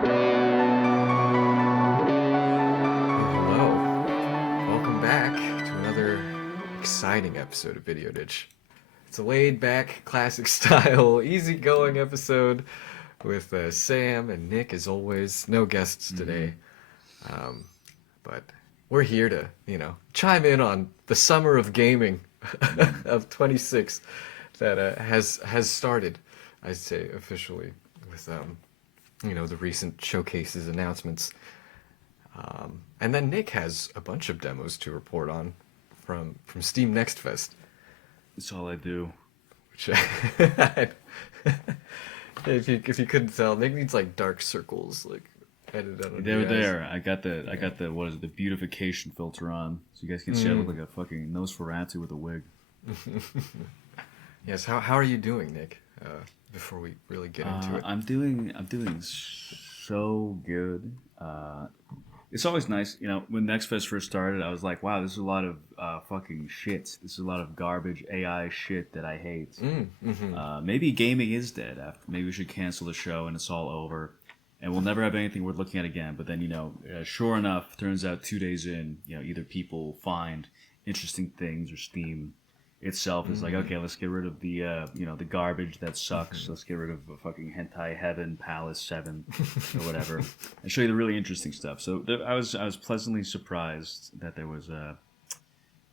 Hello. Welcome back to another exciting episode of Video Ditch. It's a laid back, classic style, easygoing episode with Sam and Nick as always. No guests today. Um, but we're here to, chime in on the summer of gaming of 26 that has started, I'd say, officially with, the recent showcases, announcements. And then Nick has a bunch of demos to report on from Steam Next Fest. That's all I do. Which if you couldn't tell, Nick needs like dark circles like edited on They're the eyes. there. I got the what is it, the beautification filter on, so you guys can see I look like a fucking Nosferatu with a wig. Yes. How are you doing, Nick? Before we really get into it. I'm doing so good. It's always nice, when Next Fest first started, I was like, wow, this is a lot of fucking shit. This is a lot of garbage AI shit that I hate. Maybe gaming is dead. Maybe we should cancel the show and it's all over. And we'll never have anything worth looking at again. But then, sure enough, turns out 2 days in, either people find interesting things or Steam itself is like, okay, let's get rid of the, the garbage that sucks. Let's get rid of fucking Hentai Heaven, Palace 7, or whatever, and show you the really interesting stuff. So I was pleasantly surprised that there was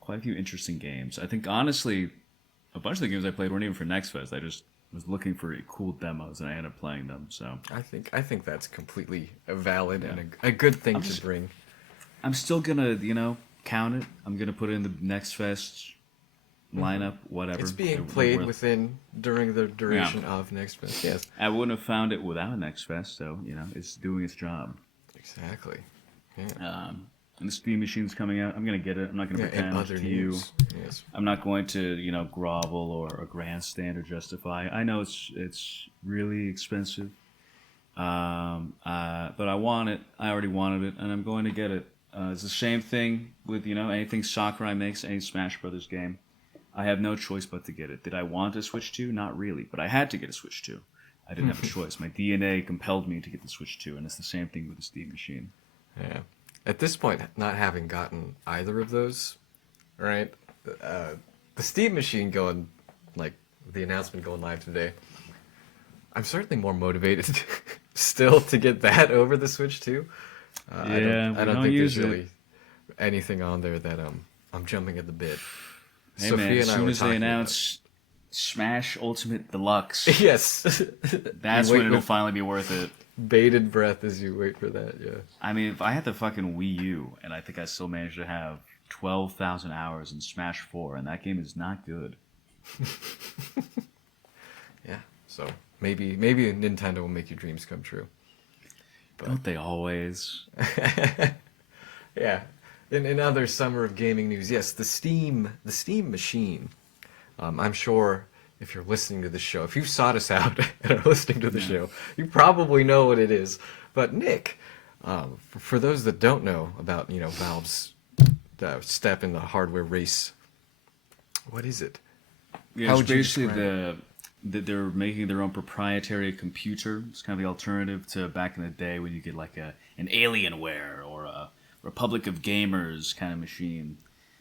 quite a few interesting games. I think, honestly, a bunch of the games I played weren't even for Next Fest. I just was looking for cool demos, and I ended up playing them. So I think that's completely valid and a good thing to bring. I'm still gonna, count it. I'm gonna put it in the Next Fest lineup, whatever. It's being played during the duration of Next Fest. Yes, I wouldn't have found it without Next Fest. So it's doing its job. Exactly. Yeah. And the Steam Machine's coming out. I'm gonna get it. I'm not gonna pretend to you. Yes. I'm not going to grovel or grandstand or justify. I know it's really expensive. But I want it. I already wanted it, and I'm going to get it. It's the same thing with anything Sakurai makes, any Smash Brothers game. I have no choice but to get it. Did I want a Switch 2? Not really, but I had to get a Switch 2. I didn't have a choice. My DNA compelled me to get the Switch 2, and it's the same thing with the Steam Machine. Yeah. At this point, not having gotten either of those, right? The Steam Machine going, like the announcement going live today. I'm certainly more motivated still to get that over the Switch 2. I don't think there's really anything on there that I'm jumping at the bit. Hey Sophia man, and as I soon were as they talking announce Smash Ultimate Deluxe, yes, that's when it'll finally be worth it. Bated breath as you wait for that. Yeah. I mean, if I had the fucking Wii U, and I think I still managed to have 12,000 hours in Smash 4, and that game is not good. Yeah. So maybe Nintendo will make your dreams come true. But don't they always? Yeah. In other summer of gaming news, yes, the Steam Machine. I'm sure if you're listening to the show, if you've sought us out and are listening to the show, you probably know what it is. But Nick, for those that don't know about Valve's step in the hardware race, what is it? Yeah, it's basically they're making their own proprietary computer. It's kind of the alternative to back in the day when you get like an Alienware or a Republic of Gamers kind of machine,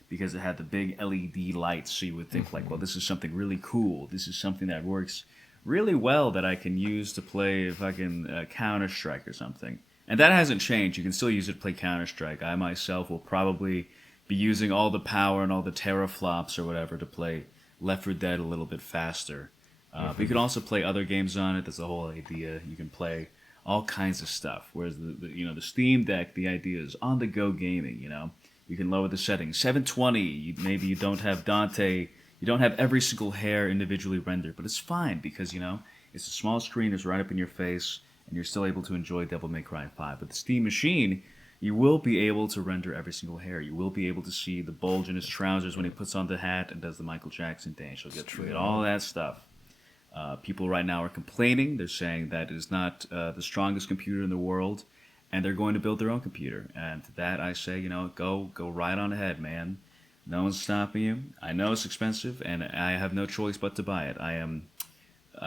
because it had the big LED lights, so you would think like, well, this is something really cool. This is something that works really well that I can use to play fucking Counter-Strike or something. And that hasn't changed. You can still use it to play Counter-Strike. I myself will probably be using all the power and all the teraflops or whatever to play Left 4 Dead a little bit faster. But you can also play other games on it. That's the whole idea. You can play all kinds of stuff. Whereas the Steam Deck, the idea is on the go gaming. You can lower the settings 720. Maybe you don't have Dante. You don't have every single hair individually rendered, but it's fine because it's a small screen. It's right up in your face, and you're still able to enjoy Devil May Cry 5. But the Steam Machine, you will be able to render every single hair. You will be able to see the bulge in his trousers when he puts on the hat and does the Michael Jackson dance. You'll get all that stuff. People right now are complaining. They're saying that it is not the strongest computer in the world, and they're going to build their own computer. And to that I say, go right on ahead, man. No one's stopping you. I know it's expensive, and I have no choice but to buy it. I am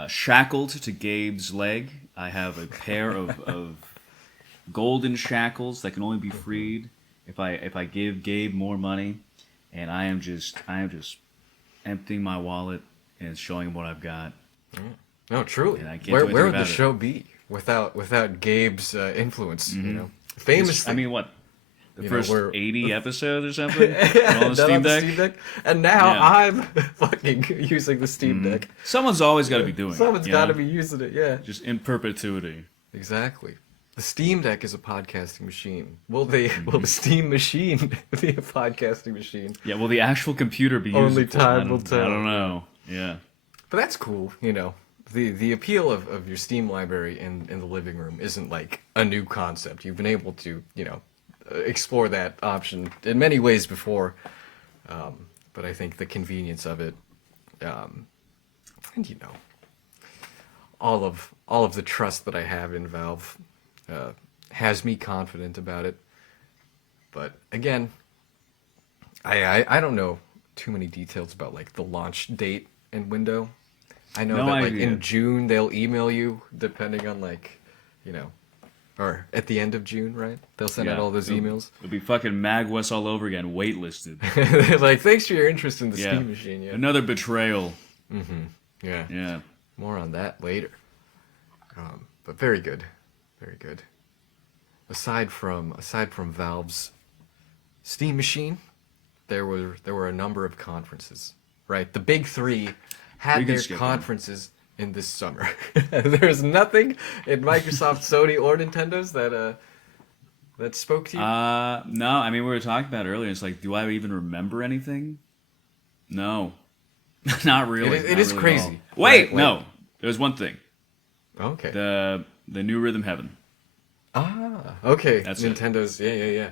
shackled to Gabe's leg. I have a pair of golden shackles that can only be freed if I give Gabe more money, and I am just emptying my wallet and showing him what I've got. No, truly. And I can't Where do anything would the about it. show be without Gabe's influence? You know, famously. I mean, what? The You know, first we're- 80 episodes or something? Done on the Steam Deck? And now Yeah. I'm fucking using the Steam Deck. Someone's always got to be doing Someone's it. got to be using it. Yeah, Just in perpetuity. exactly. The Steam Deck is a podcasting machine. Will the Steam machine be a podcasting machine? Yeah, will the actual computer be used? Only for it? time will tell. I don't know. Yeah. But that's cool, you know. The appeal of your Steam library in the living room isn't like a new concept. You've been able to, you know, explore that option in many ways before. But I think the convenience of it, and you know, all of the trust that I have in Valve has me confident about it. But again, I don't know too many details about like the launch date and window. I know No that like idea. in June they'll email you depending on like, you know, or at the end of June, right? They'll send out all those emails. It'll be fucking Magwes all over again, waitlisted. They're like, thanks for your interest in the Yeah. Steam machine. Yeah. Another betrayal. Yeah. Yeah. More on that later. But very good, very good. Aside from Valve's Steam machine, there were a number of conferences. Right, the big three had We can their skip conferences in this summer. There's nothing in Microsoft, Sony, or Nintendo's that spoke to you. No, I mean, we were talking about it earlier. It's like, do I even remember anything? No. Not really. It Not is really at crazy. all. Wait, Like- no. There's one thing. Okay. The new Rhythm Heaven. Okay. That's it. Nintendo's. Yeah.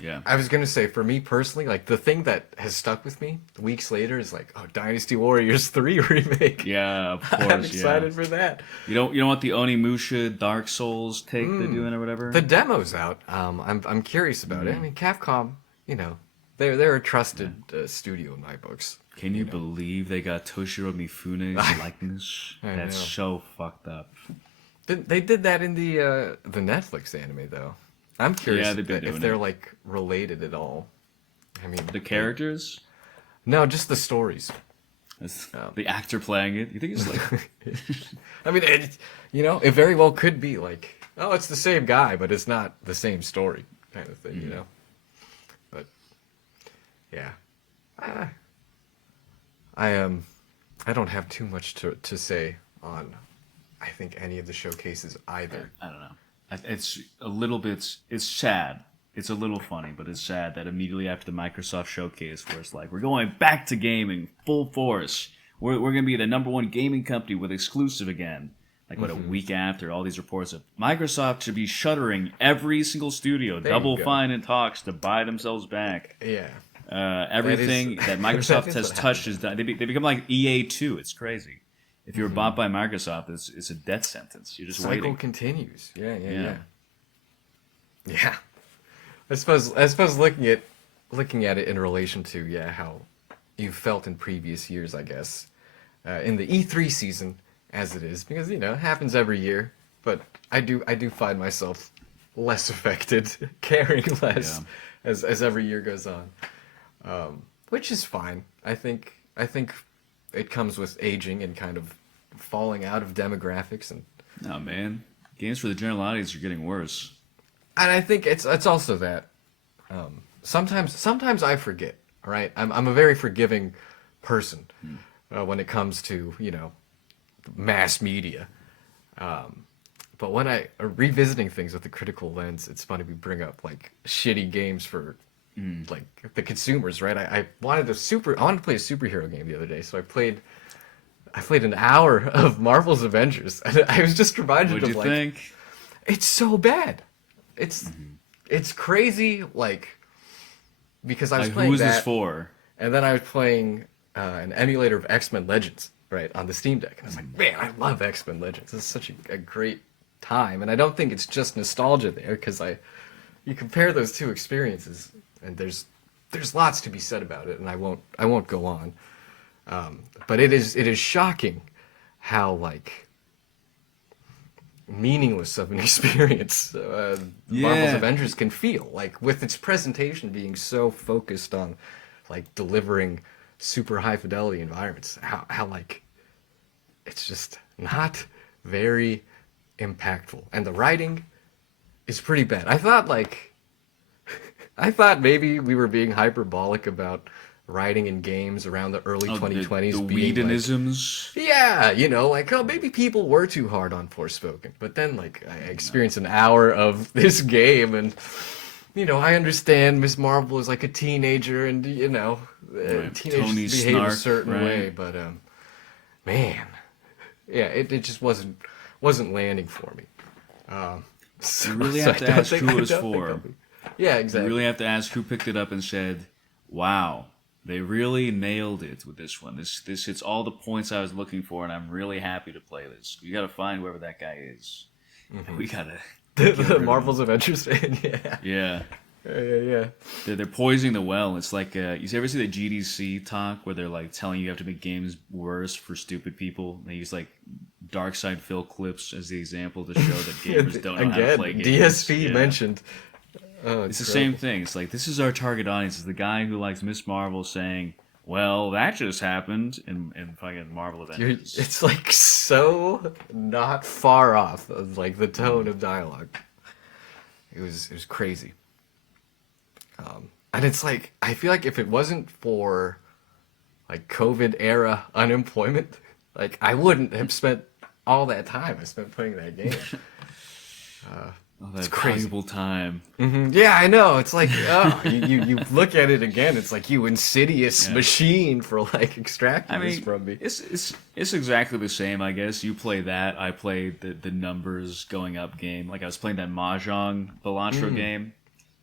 Yeah. I was gonna say, for me personally, like the thing that has stuck with me weeks later is like, oh, Dynasty Warriors 3 remake. Yeah, of course. I'm excited for that. You don't want the Onimusha Dark Souls take they're doing or whatever? The demo's out. I'm curious about it. I mean, Capcom, you know, they're a trusted studio in my books. Can you believe they got Toshiro Mifune's likeness? I That's know. so fucked up. They did that in the Netflix anime though. I'm curious Yeah, they've been if doing they're it. like related at all. I mean, The characters? no, just the stories. That's the actor playing it. You think it's like I mean, you know, it very well could be like, oh, it's the same guy, but it's not the same story kind of thing, you know. But yeah, I don't have too much to say on, I think, any of the showcases either. I don't know. It's a little bit. It's sad. It's a little funny, but it's sad that immediately after the Microsoft showcase, where it's like we're going back to gaming full force. We're going to be the #1 gaming company with exclusive again. Like what, a week after all these reports of Microsoft should be shuttering every single studio, There you Double go. Fine in talks to buy themselves back. Yeah. Everything that that Microsoft is has what touched is done. They become like EA2. It's crazy. If you're bought by Microsoft, it's a death sentence. You're just Cycle waiting. continues. Yeah. Yeah. Yeah. I suppose looking at it in relation to how you felt in previous years, I guess, in the E3 season as it is, because you know it happens every year. But I do find myself less affected, caring less as every year goes on, which is fine. I think it comes with aging and kind of falling out of demographics and. No, man. Games for the general audience are getting worse. And I think it's also that sometimes I forget. All right, I'm a very forgiving person when it comes to mass media. But when I revisiting things with a critical lens, it's funny we bring up like shitty games for like the consumers, right? I wanted to play a superhero game the other day, so I played an hour of Marvel's Avengers, and I was just reminded What'd of you like think? it's so bad. It's crazy, like because I was Like, playing who is that, this for? and then I was playing an emulator of X-Men Legends, right, on the Steam Deck, and I was like, man, I love X-Men Legends. This is such a great time, and I don't think it's just nostalgia there, because you compare those two experiences, and there's lots to be said about it, and I won't go on, but it is shocking how like meaningless of an experience Marvel's Avengers can feel. Like with its presentation being so focused on like delivering super high fidelity environments, how like it's just not very impactful. And the writing is pretty bad. I thought maybe we were being hyperbolic about writing in games around the early 2020s the being Whedonisms. like, yeah, you know, like, oh, maybe people were too hard on Forspoken. But then, like, I experienced an hour of this game, and, you know, I understand Miss Marvel is like a teenager, and, you know, teenagers Tony behave a Snark, certain right? way, but, man, yeah, it just wasn't landing for me. So, You really so have I to don't ask think- who I it was don't think for. I'll be- Yeah, You exactly. really have to ask who picked it up and said, "Wow, they really nailed it with this one. This hits all the points I was looking for, and I'm really happy to play this." You got to find whoever that guy is. We gotta. The Marvel's Avengers fan, yeah. Yeah, Yeah. they're poisoning the well. It's like you ever see the GDC talk where they're like telling you have to make games worse for stupid people? They use like Dark Side Phil clips as the example to show that gamers don't know how to play games. DSP Yeah. mentioned. Oh, It's the same thing. It's like, this is our target audience. It's the guy who likes Miss Marvel saying, "Well, that just happened," in fucking Marvel Avengers. It's like so not far off of like the tone of dialogue. It was crazy. And it's like I feel like if it wasn't for like COVID era unemployment, like I wouldn't have spent all that time I spent playing that game. Oh, that crazy. valuable time. Yeah, I know. It's like, oh, you look at it again. It's like you insidious machine for like extracting this from me. it's exactly the same, I guess. You play that. I played the numbers going up game. Like I was playing that Mahjong Balatro game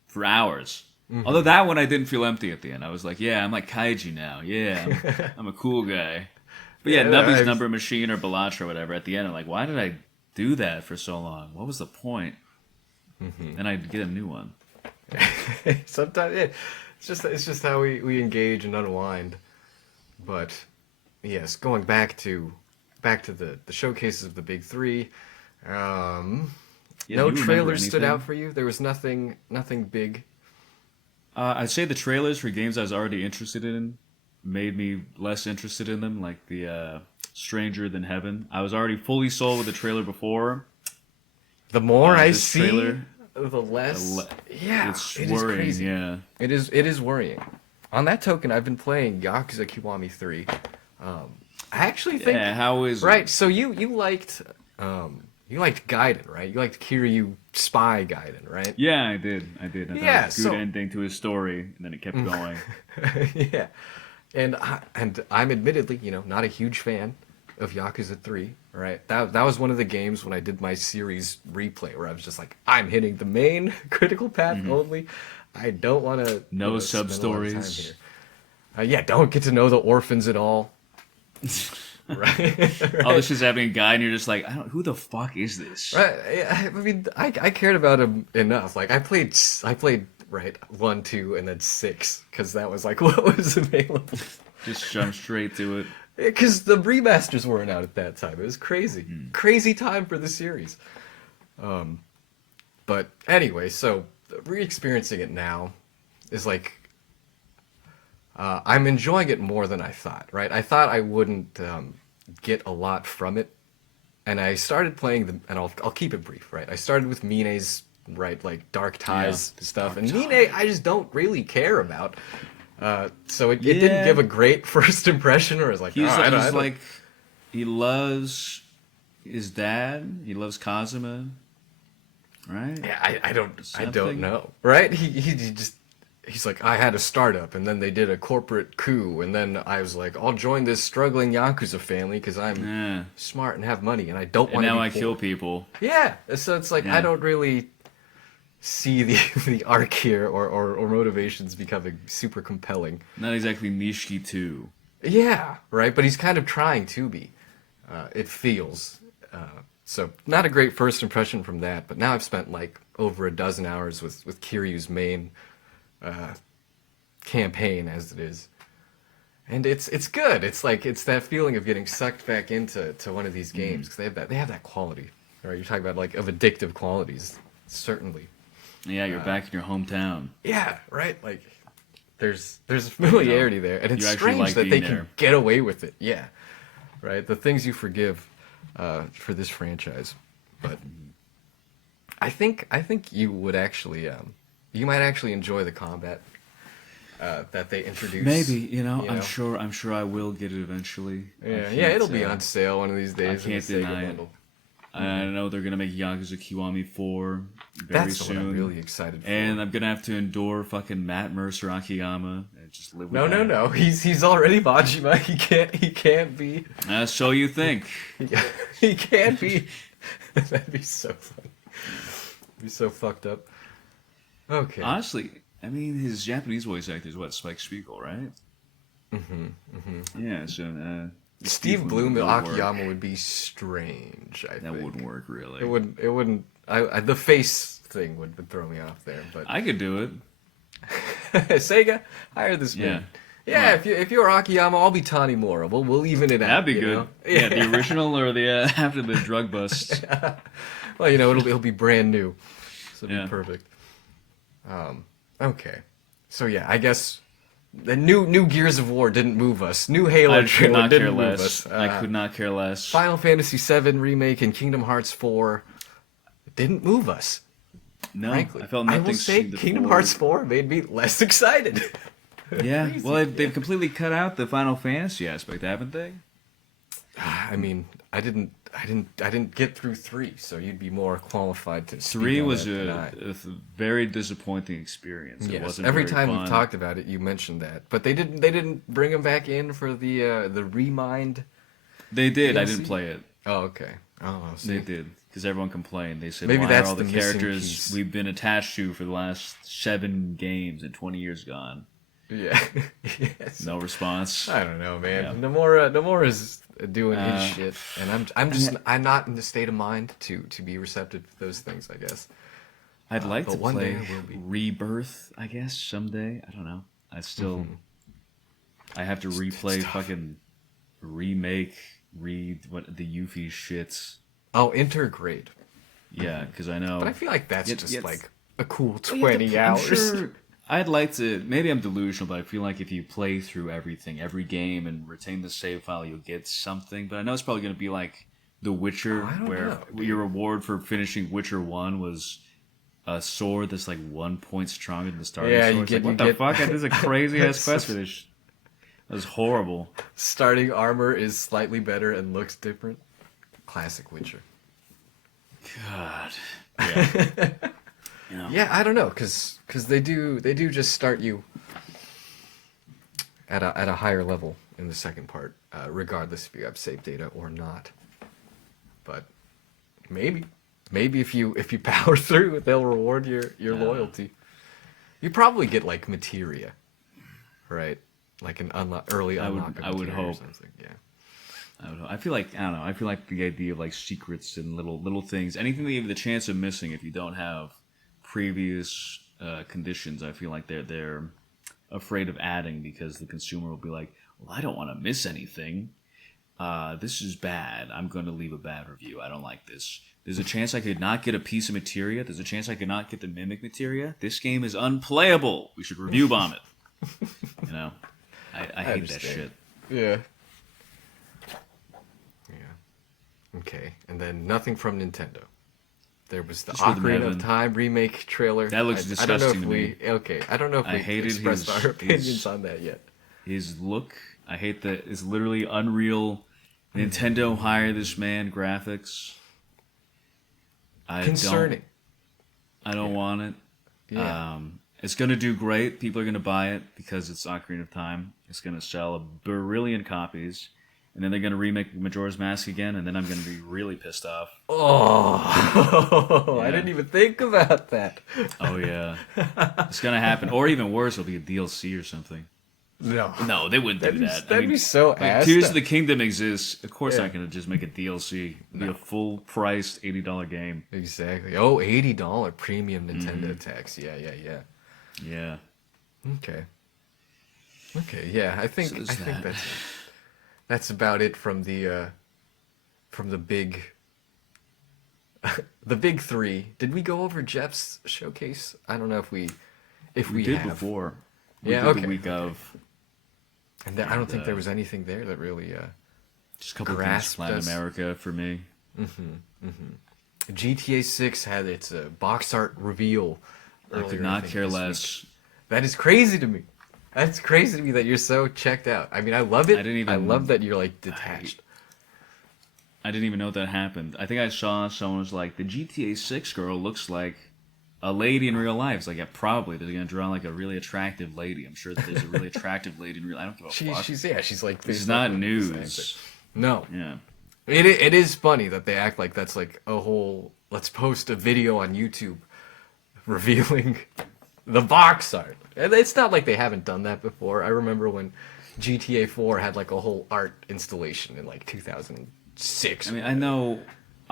for hours. Although that one I didn't feel empty at the end. I was like, yeah, I'm like Kaiji now. Yeah, I'm a cool guy. But yeah, Nubby's Number Machine or Balatro or whatever. At the end, I'm like, why did I do that for so long? What was the point? Then I'd get a new one. Sometimes it's just how we engage and unwind. But yes, going back to the showcases of the big three. Yeah, No do you remember trailers stood anything? out for you. There was nothing big. I'd say the trailers for games I was already interested in made me less interested in them, like the Stranger Than Heaven. I was already fully sold with the trailer before. The more I this see, trailer, the less. Yeah, it's it is worrying, crazy. yeah. It is worrying. On that token, I've been playing Yakuza Kiwami 3. I actually think Yeah, how is right. it? So you liked Gaiden, right? You liked Kiryu Spy Gaiden, right? Yeah, I did. I thought it Yeah, was a good ending to his story, and then it kept going. Yeah, and I'm admittedly, not a huge fan of Yakuza 3. Right, that was one of the games when I did my series replay where I was just like, I'm hitting the main critical path only. I don't want to No sub-stories. Yeah, don't get to know the orphans at all. Right. All this is happening, guy, and you're just like, who the fuck is this? Right. I mean, I cared about him enough. Like I played right 1, 2, and then 6 because that was like what was available. Just jump straight to it. Because the remasters weren't out at that time. It was crazy. Crazy time for the series. But anyway, so re-experiencing it now is like... I'm enjoying it more than I thought, right? I thought I wouldn't get a lot from it. And I started playing them, and I'll keep it brief, right? I started with Mine's, right, like Dark Ties stuff. And Mine, I just don't really care about. So it didn't give a great first impression, or it's like, He's I don't- like, he loves his dad. He loves Kazuma, right? Yeah, I don't Something. know, right? He's like, I had a startup, and then they did a corporate coup, and then I was like, I'll join this struggling Yakuza family because I'm Yeah. smart and have money, and I don't And want to now be I poor. kill people. Yeah, so it's like Yeah. I don't really see the arc here or motivations becoming super compelling. Not exactly Nishiki 2. Yeah, right, but he's kind of trying to be. It feels. So not a great first impression from that, but now I've spent like over a dozen hours with Kiryu's main campaign as it is. And it's good. It's like it's that feeling of getting sucked back into one of these games because they have that quality. Right? You're talking about like of addictive qualities, certainly. Yeah, you're back in your hometown. Yeah, right. Like there's familiarity there, and it's you actually strange like that they being can there. get away with it. Yeah, right. The things you forgive for this franchise, but I think you would actually you might actually enjoy the combat that they introduce. Maybe, I'm sure I will get it eventually. Yeah, it'll be on sale one of these days. I can't in the Sega deny it. bundle. I know they're gonna make Yakuza Kiwami 4 very That's soon. what I'm really excited for. And I'm gonna have to endure fucking Matt Mercer Akiyama and just live with that. No. He's already Majima. He can't be. So you think? He can't be. That'd be so funny. Be so fucked up. Okay. Honestly, I mean, his Japanese voice actor is what, Spike Spiegel, right? Yeah, so Steve Bloom would work. Akiyama would be strange. I That think wouldn't work really. It wouldn't. It wouldn't. The face thing would throw me off there. But I could do it. Sega, hire this man. Yeah, if you're Akiyama, I'll be Tanimura. We'll even it out. That'd be you good. know? Yeah, the original or the after the drug bust. Well, it'll be brand new, so it'll Yeah. be perfect. Okay, so yeah, I guess the new Gears of War didn't move us. New Halo I could trailer not care didn't move less. us. I could not care less. Final Fantasy VII remake and Kingdom Hearts 4 didn't move us. No, Frankly, I felt I nothing. will say seemed to Kingdom forward. Hearts 4 made me less excited. Yeah, Crazy. well, they've completely cut out the Final Fantasy aspect, haven't they? I mean, I didn't get through 3, so you'd be more qualified to speak 3 on was that than a, I. a very disappointing experience. It Yes, wasn't every very time fun. we've talked about it, you mentioned that, but they didn't bring him back in for the Remind. They did. I DLC? didn't play it. Oh, okay. Oh, well, see. They did because everyone complained. They said, Maybe "Why that's are all the the missing characters piece." we've been attached to for the last 7 games and 20 years gone?" Yeah. Yes. No response. I don't know, man. Yeah. Nomura's doing his Uh, shit, and I'm not in the state of mind to be receptive to those things, I guess. I'd like but to one day play I will be. Rebirth, I guess, someday. I don't know. I still... I have to replay tough. fucking remake, read what the Yuffie shits. Oh, Intergrade. Yeah, because I know... But I feel like that's Yet- just yet- like a cool Well, you have 20 to- I'm hours. sure I'd like to... Maybe I'm delusional, but I feel like if you play through everything, every game, and retain the save file, you'll get something. But I know it's probably going to be like The Witcher, I don't where know, dude. your reward for finishing Witcher 1 was a sword that's like 1 point stronger than the starting Yeah, sword. you It's get- like, what you the get- fuck? This is a crazy-ass quest for this. That was horrible. Starting armor is slightly better and looks different. Classic Witcher. God. Yeah. You know. Yeah, I don't know, cause they do just start you at a higher level in the second part, regardless if you have save data or not. But maybe if you power through, they'll reward your loyalty. You probably get like materia, right? Like an early unlock. I would materia or hope. something. Yeah. I don't know. I feel like I feel like the idea of like secrets and little things, anything that you have the chance of missing if you don't have previous conditions. I feel like they're afraid of adding because the consumer will be like, "Well, I don't want to miss anything. This is bad. I'm going to leave a bad review. I don't like this. There's a chance I could not get a piece of materia. There's a chance I could not get the mimic materia. This game is unplayable. We should review bomb it." You know, I hate that understand. shit. Yeah. Yeah. Okay, and then nothing from Nintendo. There was the Just for the Ocarina Nevin. of Time remake trailer. That looks I don't know if disgusting to we. Okay, I don't know if I we hated expressed his- our opinions his- on that yet. His look, I hate that. It's literally unreal. Nintendo hire this man graphics. Concerning. I don't want it. Yeah. It's gonna do great. People are gonna buy it because it's Ocarina of Time. It's gonna sell a brilliant copies, and then they're gonna remake Majora's Mask again, and then I'm gonna be really pissed off. Oh, I Yeah. didn't even think about that. Oh yeah, it's gonna happen. Or even worse, it'll be a DLC or something. No. No, they wouldn't do That'd be- that. that'd be so like, assed Tears up. of the Kingdom exists. Of course, Yeah. not gonna just make a DLC. It'll be a full-priced $80 game. Exactly. Oh, $80 premium Nintendo Mm-hmm. tax. Yeah. Yeah. Okay. Yeah, I think So there's I think that. that's about it from the big the big three. Did we go over Jeff's showcase? I don't know if we We did have. before. We Yeah, did okay. the week of. And I don't think there uh, was anything there that really Just a couple of things grasped from Latin us. America for me. GTA 6 had its box art reveal. I earlier, could not think, care this less. week. That is crazy to me. That's crazy to me that you're so checked out. I mean, I love it. I didn't I even- love that you're like detached. I didn't even know that happened. I think I saw someone was like, the GTA 6 girl looks like a lady in real life. It's like, yeah, probably. They're going to draw like a really attractive lady. I'm sure that there's a really attractive lady in real life. I don't give a fuck. She's like This is there's not nothing to say, news. but- No, Yeah. it is funny that they act like that's like a whole. Let's post a video on YouTube revealing the box art. And it's not like they haven't done that before. I remember when GTA 4 had like a whole art installation in like 2006. I mean, I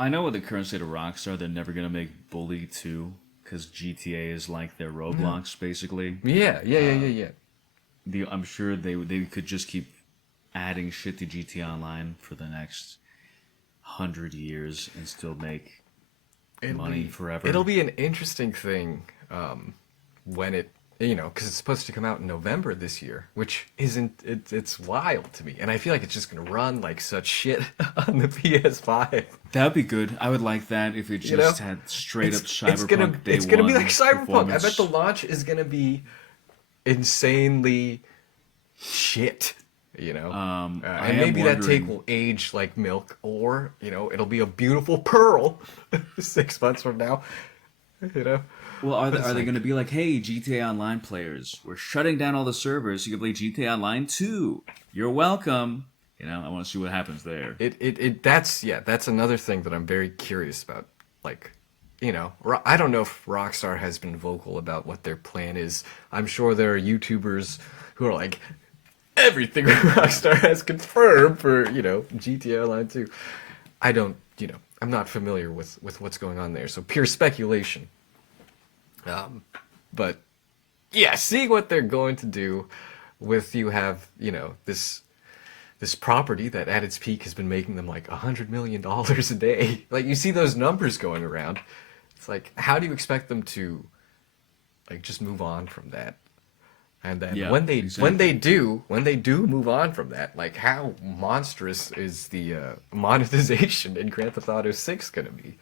know what the current state of Rockstar. They're never going to make Bully 2 because GTA is like their Roblox, basically. Yeah. I'm sure they could just keep adding shit to GTA Online for the next 100 years and still make money forever. It'll be an interesting thing when it, because it's supposed to come out in November this year, which isn't, it's wild to me. And I feel like it's just going to run like such shit on the PS5. That'd be good. I would like that if it just had straight up Cyberpunk day It's gonna be one like Cyberpunk. performance. I bet the launch is gonna be insanely shit. I And am maybe that take wondering- will age like milk, or it'll be a beautiful pearl 6 months from now. Well, are It's they like- going to be like, hey, GTA Online players, we're shutting down all the servers so you can play GTA Online 2. You're welcome. I want to see what happens there. That's another thing that I'm very curious about. Like, I don't know if Rockstar has been vocal about what their plan is. I'm sure there are YouTubers who are like, everything Rockstar has confirmed for, GTA Online 2. I don't, I'm not familiar with what's going on there, so pure speculation. But yeah, seeing what they're going to do with you have, this property that at its peak has been making them like $100 million a day. Like, you see those numbers going around. It's like, how do you expect them to like just move on from that? And then Yeah, when they exactly. do move on from that, like how monstrous is the monetization in Grand Theft Auto 6 gonna be?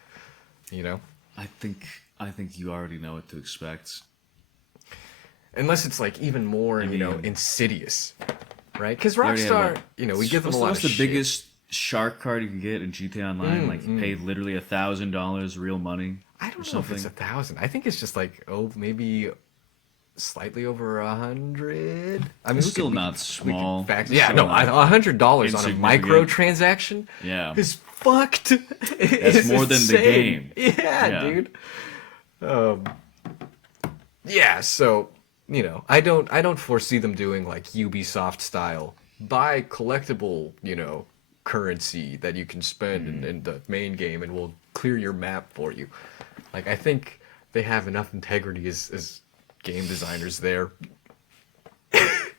I think you already know what to expect. Unless it's like even more, mean, insidious, right? Because already have Rockstar, what- we give them a lot what's of the shit. biggest shark card you can get in GTA Online? Like, you pay literally $1,000 real money. I don't or know if it's something. 1,000. I think it's just like maybe slightly over 100. I mean, It's still not small. It's yeah, still no, not $100 on a insignificant. microtransaction Yeah. is fucked. That's more than the game. Yeah, dude. Yeah, so I don't foresee them doing like Ubisoft style buy collectible currency that you can spend in the main game and we'll clear your map for you. Like, I think they have enough integrity as game designers there.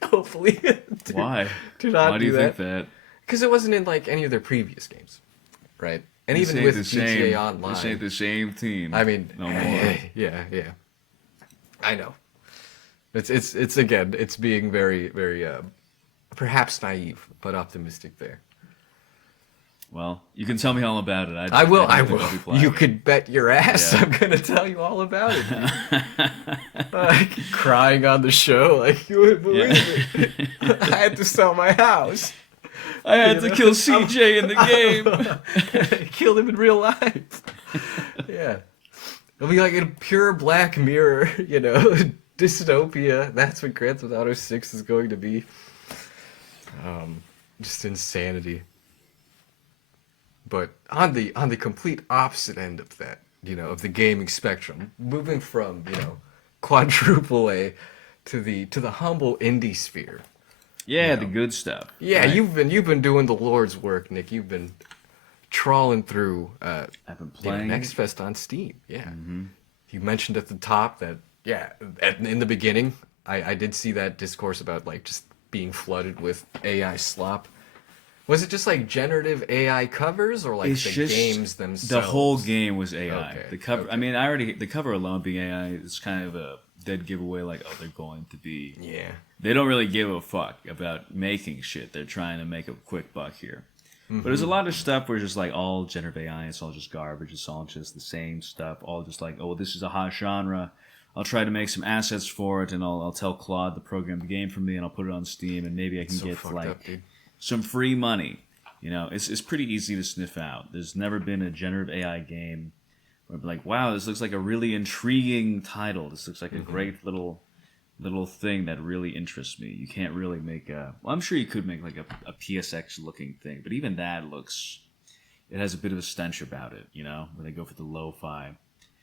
Hopefully. Why? do not Why do do you that. think that? Because it wasn't in like any of their previous games, right? And This even ain't with the GTA same, Online, This ain't the same team. I mean, no more. yeah. I know. It's again, it's being very, very, perhaps naive, but optimistic there. Well, you can tell me all about it. I will. don't think I'll be playing You it. could bet your ass Yeah. I'm gonna tell you all about it. Dude. Like, crying on the show, like you wouldn't believe it. I had to sell my house. I had to kill CJ in the game. Killed him in real life. Yeah. It'll be like in pure Black Mirror, dystopia. That's what Grand Theft Auto 6 is going to be. Just insanity. But on the complete opposite end of that, of the gaming spectrum, moving from, quadruple A to the humble indie sphere. Yeah, the good stuff. Yeah, right? you've been doing the Lord's work, Nick. You've been trawling through I've been playing. Next Fest on Steam. Yeah. You mentioned at the top that in the beginning, I did see that discourse about like just being flooded with AI slop. Was it just like generative AI covers, or like It's the just games themselves? the whole game was AI. Okay, The cover. okay. I mean, the cover alone being AI is kind of a dead giveaway. Like, oh, they're going to be. Yeah. They don't really give a fuck about making shit. They're trying to make a quick buck here. But there's a lot of stuff where it's just like all generative AI. It's all just garbage. It's all just the same stuff. All just like, oh, this is a hot genre. I'll try to make some assets for it, and I'll tell Claude to program the game for me, and I'll put it on Steam, and maybe I can So get fucked like up, dude. some free money. You know, it's pretty easy to sniff out. There's never been a generative AI game where I'm like, wow, this looks like a really intriguing title. This looks like a great little thing that really interests me. You can't really make a... Well, I'm sure you could make like a PSX looking thing, but even that looks... It has a bit of a stench about it, you know, when they go for the lo-fi.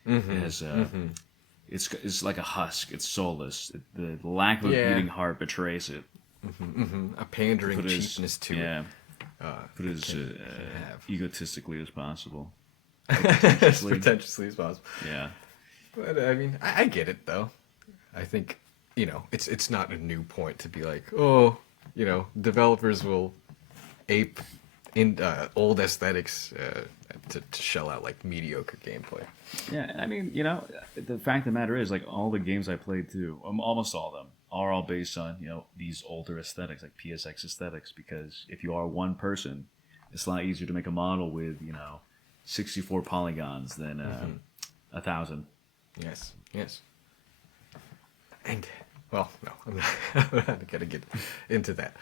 It has it's like a husk. It's soulless. The lack of a beating heart betrays it. A pandering Put as- cheapness to yeah. it. Put it as have. egotistically as possible. As pretentiously as possible. Yeah. But I mean, I get it though. I think, you know, it's not a new point to be like, oh, you know, developers will ape in old aesthetics to shell out like mediocre gameplay. Yeah, I mean, you know, the fact of the matter is, like, all the games I played too, almost all of them, are all based on, you know, these older aesthetics, like PSX aesthetics, because if you are one person, it's a lot easier to make a model with, you know, 64 polygons than 1,000. Yes, yes. And, well, no, I'm not going to get into that.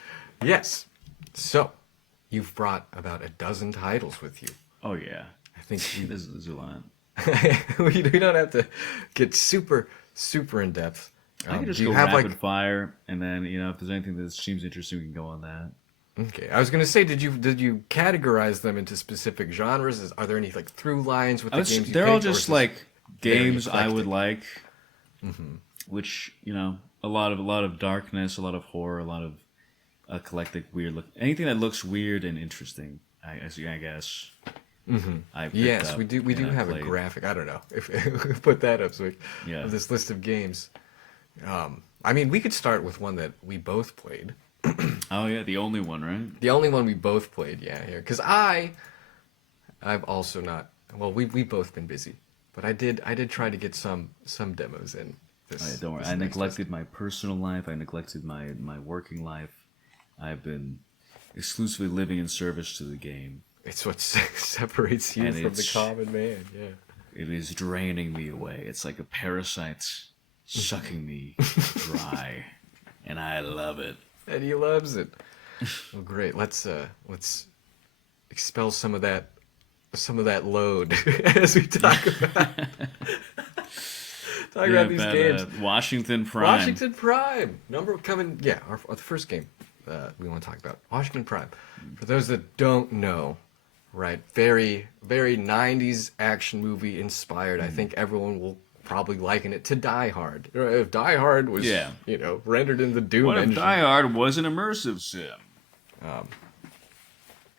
Yes, so you've brought about a dozen titles with you. Oh, yeah. I think This is a lot. we don't have to get super in depth. I can just do go you have rapid like fire, and then, you know, if there's anything that seems interesting, we can go on that. okay? I was gonna say, did you categorize them into specific genres? Are there any like through lines with the games? They're all picked, or is just this like very games I would eclectic? like, which, you know, a lot of darkness, a lot of horror, a lot of eclectic weird look. Anything that looks weird and interesting, I guess. I picked Yes, up we do and I have a played. graphic. I don't know if we put that up so Yeah. of this list of games. I mean, we could start with one that we both played. Oh yeah, the only one, right? The only one we both played, yeah, here. Because I've also not. Well, we've both been busy, but I did try to get some demos in. This, Oh, yeah, don't worry. this I next neglected my personal life. I neglected my working life. I've been exclusively living in service to the game. It's what separates you And from the it's- common man. Yeah. It is draining me away. It's like a parasite sucking me dry, and I love it. And he loves it. Well, great. Let's expel some of that load as we talk about these games. Washington Prime. Washington Prime. Number coming. Yeah, the first game we want to talk about. Washington Prime. For those that don't know, right? Very 90s action movie inspired. I think everyone will probably liken it to Die Hard. If Die Hard was, you know, rendered in the Doom What if engine. Die Hard was an immersive sim?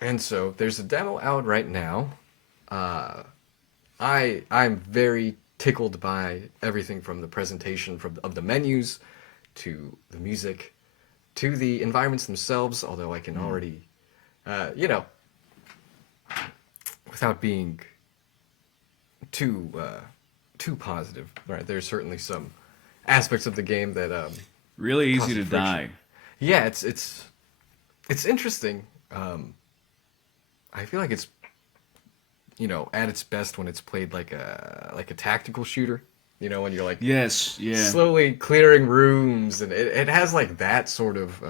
And so there's a demo out right now. I'm very tickled by everything from the presentation of the menus to the music to the environments themselves, although I can already you know, without being too positive, right? There's certainly some aspects of the game that Really easy Causes to friction. die. yeah, it's interesting. I feel like it's, you know, at its best when it's played like a tactical shooter. You know, when you're like Yes, yeah. slowly clearing rooms, and it has like that sort of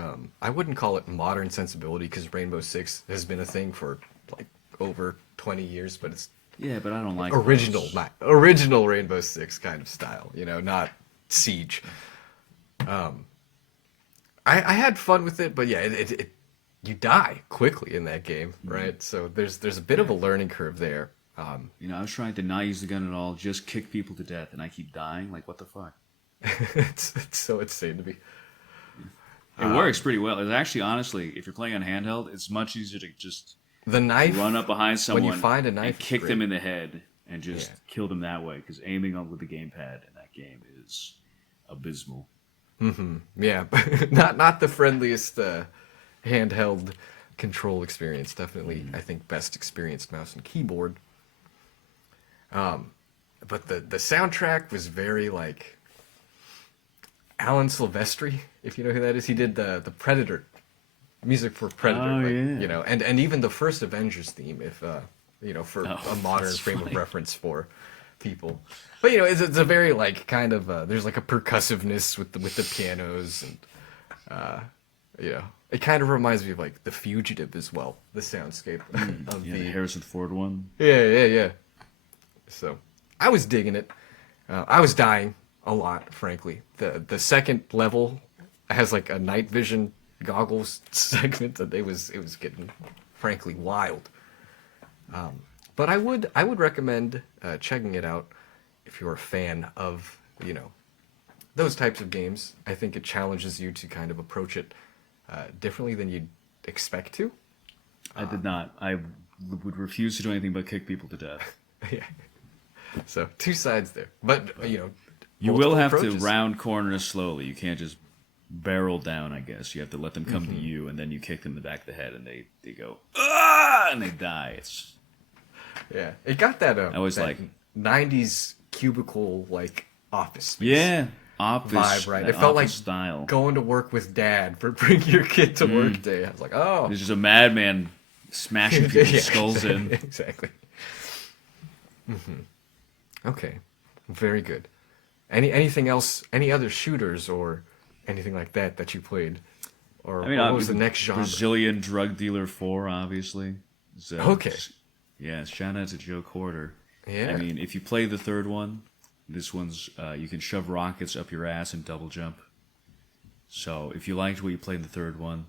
I wouldn't call it modern sensibility because Rainbow Six has been a thing for like over 20 years, but it's Yeah, but I don't like original, those. not original Rainbow Six kind of style, you know, not Siege. I had fun with it, but yeah, it you die quickly in that game, right? So there's a bit of a learning curve there. You know, I was trying to not use the gun at all, just kick people to death, and I keep dying. Like, what the fuck? It's so insane to me. It works pretty well. It's actually, honestly, if you're playing on handheld, it's much easier to just The knife. run up behind someone find a knife, and it's kick them great. in the head and just Yeah. kill them that way. Because aiming on with the gamepad in that game is abysmal. Yeah, but not the friendliest handheld control experience. Definitely, I think best experienced mouse and keyboard. But the soundtrack was very like Alan Silvestri, if you know who that is. He did the Predator music for Predator, Oh, like, yeah. you know, and even the first Avengers theme, if you know, for a modern that's frame of funny. reference for people. But you know, it's a very like kind of there's like a percussiveness with the pianos, and you know, it kind of reminds me of like The Fugitive as well, the soundscape of Yeah, the the Harrison Ford one. yeah. So I was digging it. I was dying a lot, frankly. The second level has like a night vision goggles segment that it was getting frankly wild. But I would recommend checking it out if you're a fan of, you know, those types of games. I think it challenges you to kind of approach it differently than you'd expect to. I did not. I would refuse to do anything but kick people to death. Yeah. So two sides there, but you know, You multiple will have approaches. to round corners slowly. You can't just barrel down, I guess. You have to let them come to you, and then you kick them in the back of the head, and they go, ah, and they die. It's Yeah, it got that. I was that like- '90s cubicle like office space yeah, office vibe, right? that It felt like office style. going to work with dad for bring your kid to work day. I was like, oh, There's just a madman smashing people's Yeah, skulls in. exactly. Okay, very good. Anything else? Any other shooters or anything like that you played? Or I mean, what was the next genre? Brazilian Drug Dealer 4, obviously. So, Okay. Yeah, shout out to Joe Corder. Yeah. I mean, if you play the third one, this one's you can shove rockets up your ass and double jump. So if you liked what you played in the third one,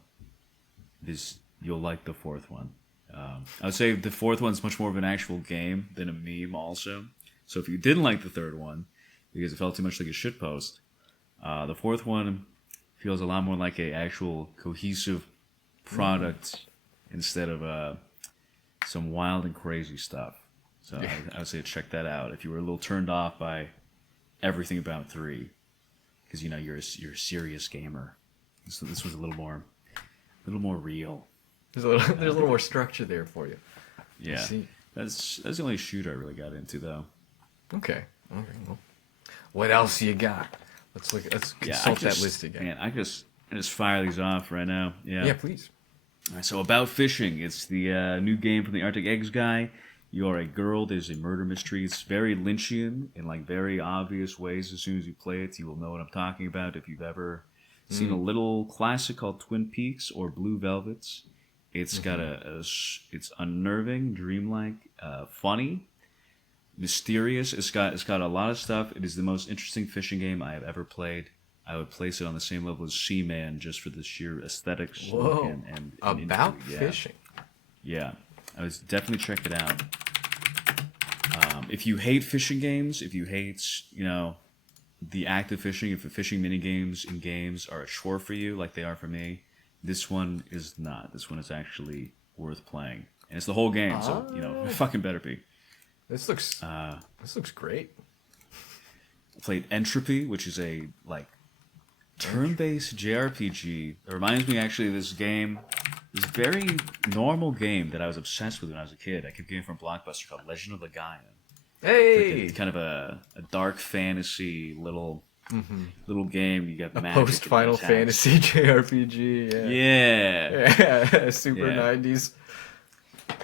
you'll like the fourth one. I would say the fourth one's much more of an actual game than a meme also. So if you didn't like the third one, because it felt too much like a shitpost, the fourth one feels a lot more like a actual cohesive product instead of some wild and crazy stuff. So I would say check that out if you were a little turned off by everything about 3, because you know you're a serious gamer. So this was a little more real. There's a little more structure there for you. Yeah, see. that's the only shooter I really got into though. Okay. Well, what else you got? Let's consult that list again. Man, I just fire these off right now. Yeah, please. All right, so about fishing, it's the new game from the Arctic Eggs guy. You are a girl. There's a murder mystery. It's very Lynchian in like very obvious ways. As soon as you play it, you will know what I'm talking about. If you've ever seen a little classic called Twin Peaks or Blue Velvets, it's got it's unnerving, dreamlike, funny, mysterious. It's got a lot of stuff. It is the most interesting fishing game I have ever played. I would place it on the same level as Seaman just for the sheer aesthetics. Whoa. And About intrigue. Yeah. fishing. Yeah, I would definitely check it out. If you hate fishing games, if you hate, you know, the act of fishing, if the fishing mini games in games are a chore for you, like they are for me, this one is not. This one is actually worth playing, and it's the whole game, so you know, it fucking better be. This looks great. I played Entropy, which is a like turn-based JRPG. It reminds me actually of this game, this very normal game that I was obsessed with when I was a kid. I kept getting from Blockbuster called Legend of the Gaia. Hey, It's kind of a dark fantasy little game. You got magic. post Final attacks. Fantasy JRPG. Yeah, Yeah, super Yeah. 90s.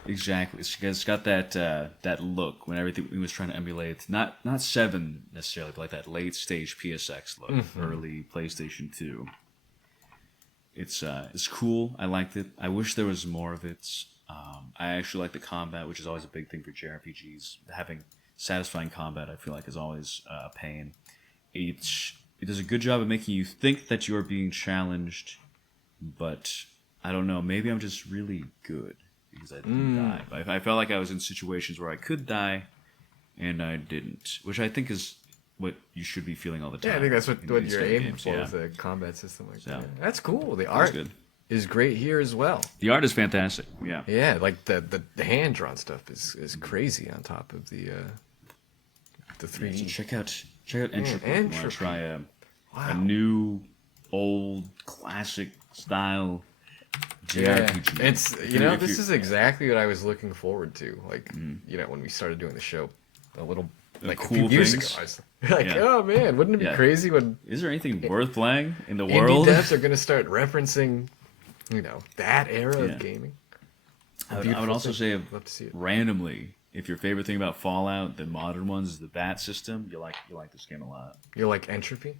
exactly. It's got that look when everything we was trying to emulate. Not 7 necessarily, but like that late stage PSX look, early PlayStation 2. It's cool. I liked it. I wish there was more of it. I actually like the combat, which is always a big thing for JRPGs. Having satisfying combat, I feel like, is always a pain. It does a good job of making you think that you are being challenged, but I don't know. Maybe I'm just really good because I didn't die. But I felt like I was in situations where I could die, and I didn't, which I think is what you should be feeling all the time. Yeah, I think that's what in these you're kind of aiming games, for yeah. with a combat system like So, that. That's cool. The was art good. is great here as well. The art is fantastic. Yeah. Yeah, like the hand drawn stuff is crazy on top of the So 3D. check out Entropy. If you want to Entropy. try a Wow. new, old, classic style JRPG. It's this is exactly what I was looking forward to. Like when we started doing the show, like a few cool years things. ago, I was like, oh man, wouldn't it be crazy when Is there anything worth playing in the indie world? devs are going to start referencing, that era of gaming? I would also say, love to see it. randomly, if your favorite thing about Fallout, the modern ones, is the bat system, you like this game a lot. You like Entropy?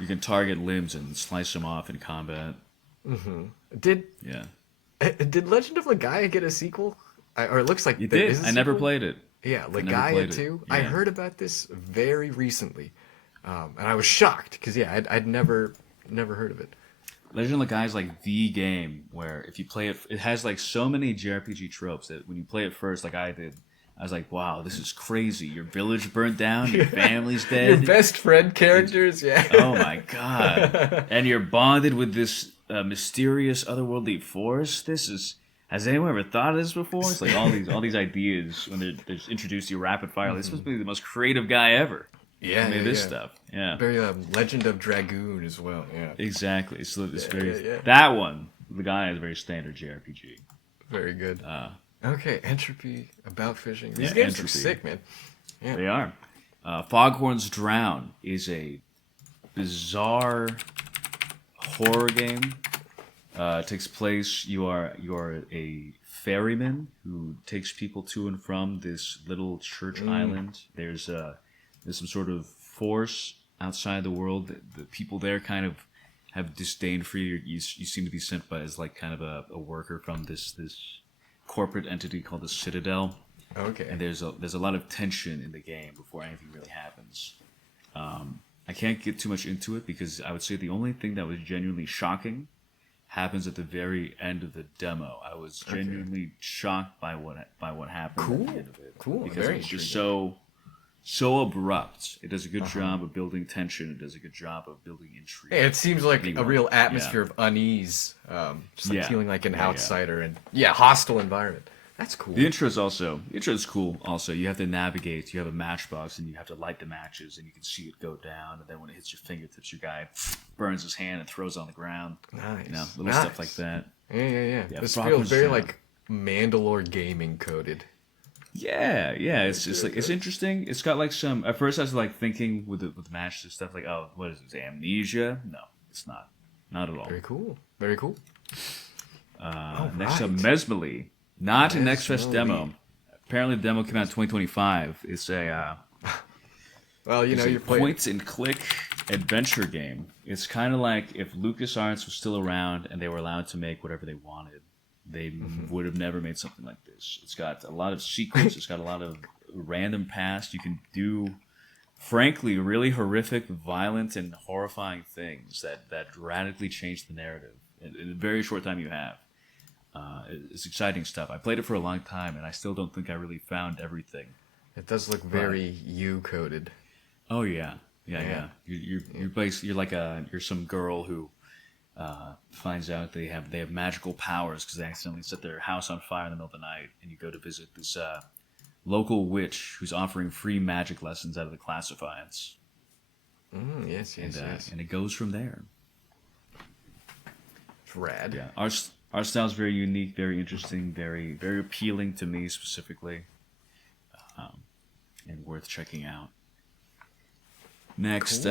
You can target limbs and slice them off in combat. Did Yeah. Did Legend of Legaia get a sequel? Or it looks like You there did. is a I never sequel? played it. Yeah, never Legaia played it. 2. Yeah. I heard about this very recently, and I was shocked because I'd never heard of it. Legend of Legaia is like the game where if you play it, it has like so many JRPG tropes that when you play it first, like I did, I was like, wow, this is crazy. Your village burnt down, your family's dead. Your best friend characters, Oh my god. And you're bonded with this mysterious otherworldly force. Has anyone ever thought of this before? It's like all these ideas when they're introduced to you rapid fire. Like, this must be the most creative guy ever. Yeah, Who made this stuff. Yeah. Very Legend of Dragoon as well. Yeah. Exactly. So it's yeah. that one. The guy is very standard JRPG. Very good. Okay, Entropy, About Fishing. These Yeah, games Entropy. are sick, man. Yeah. They are. Foghorns Drown is a bizarre horror game. It takes place. You are a ferryman who takes people to and from this little church island. There's some sort of force outside the world. The people there kind of have disdain for you. You seem to be sent by as like kind of a worker from this corporate entity called the Citadel. Okay. And there's a lot of tension in the game before anything really happens. I can't get too much into it because I would say the only thing that was genuinely shocking happens at the very end of the demo. I was genuinely shocked by what happened at the end of it. Cool. Because Very it's just intriguing. so abrupt. It does a good job of building tension. It does a good job of building intrigue. Yeah, it seems like a real atmosphere Yeah. of unease. Just like Yeah. feeling like an Yeah, yeah. outsider and hostile environment. That's cool. The intro is cool. Also, you have to navigate. You have a matchbox, and you have to light the matches, and you can see it go down. And then when it hits your fingertips, your guy burns his hand and throws it on the ground. Nice. Little stuff like that. Yeah. Yeah, This Foghorns feels very Drown. like Mandalore gaming coded. Yeah. It's just like it's interesting. It's got like some. At first, I was like thinking with the matches and stuff like, oh, what is this? Amnesia? No, it's not. Not at all. Very cool. Very cool. Next up, right. Mesmely. Not an X-Fest Mesmely. demo. Apparently, the demo came out in 2025. It's a Well, it's you're a playing. point-and-click adventure game. It's kind of like if LucasArts was still around and they were allowed to make whatever they wanted. They would have never made something like this. It's got a lot of sequels. It's got a lot of random paths. You can do, frankly, really horrific, violent, and horrifying things that radically change the narrative in a very short time you have. It's exciting stuff. I played it for a long time, and I still don't think I really found everything. It does look very U coded. Oh yeah. You're some girl who finds out they have magical powers because they accidentally set their house on fire in the middle of the night, and you go to visit this local witch who's offering free magic lessons out of the classifieds. Yes. And it goes from there. It's rad. Yeah, our style's very unique, very interesting, very very appealing to me specifically, and worth checking out. Next, we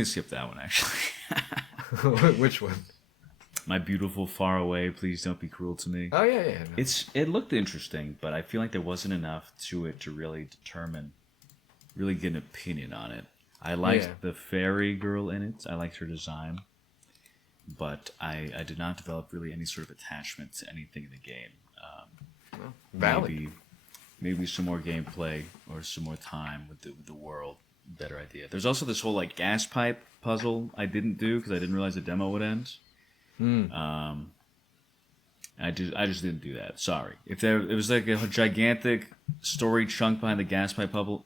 can skip that one actually. Which one? My beautiful far away, please don't be cruel to me. Oh yeah. No. It looked interesting, but I feel like there wasn't enough to it to really get an opinion on it. I liked the fairy girl in it. I liked her design. But I did not develop really any sort of attachment to anything in the game. Valid. Maybe some more gameplay or some more time with the world. Better idea. There's also this whole like gas pipe puzzle I didn't do because I didn't realize the demo would end. I just didn't do that. Sorry. It was like a gigantic story chunk behind the gas pipe puzzle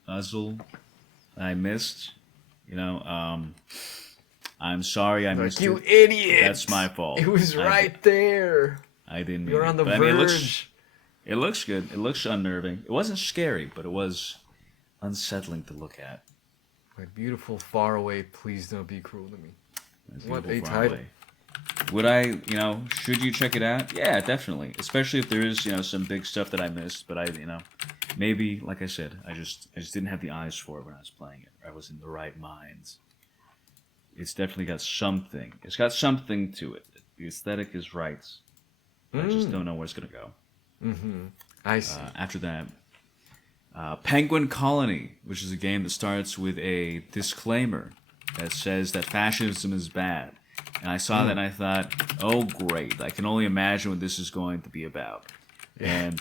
I missed. I'm sorry I missed You it. idiot! That's my fault. It was right there. I didn't mean You're it. on the But, verge. it looks good. It looks unnerving. It wasn't scary, but it was unsettling to look at. My beautiful far away, please don't be cruel to me. It's What beautiful a far title. away. Would I, should you check it out? Yeah, definitely. Especially if there is, some big stuff that I missed. But maybe, like I said, I just didn't have the eyes for it when I was playing it. I was in the right minds. It's definitely got something. It's got something to it. The aesthetic is right. I just don't know where it's going to go. Mm-hmm. I see. After that, Penguin Colony, which is a game that starts with a disclaimer that says that fascism is bad. And I saw that and I thought, oh, great. I can only imagine what this is going to be about. Yeah. And,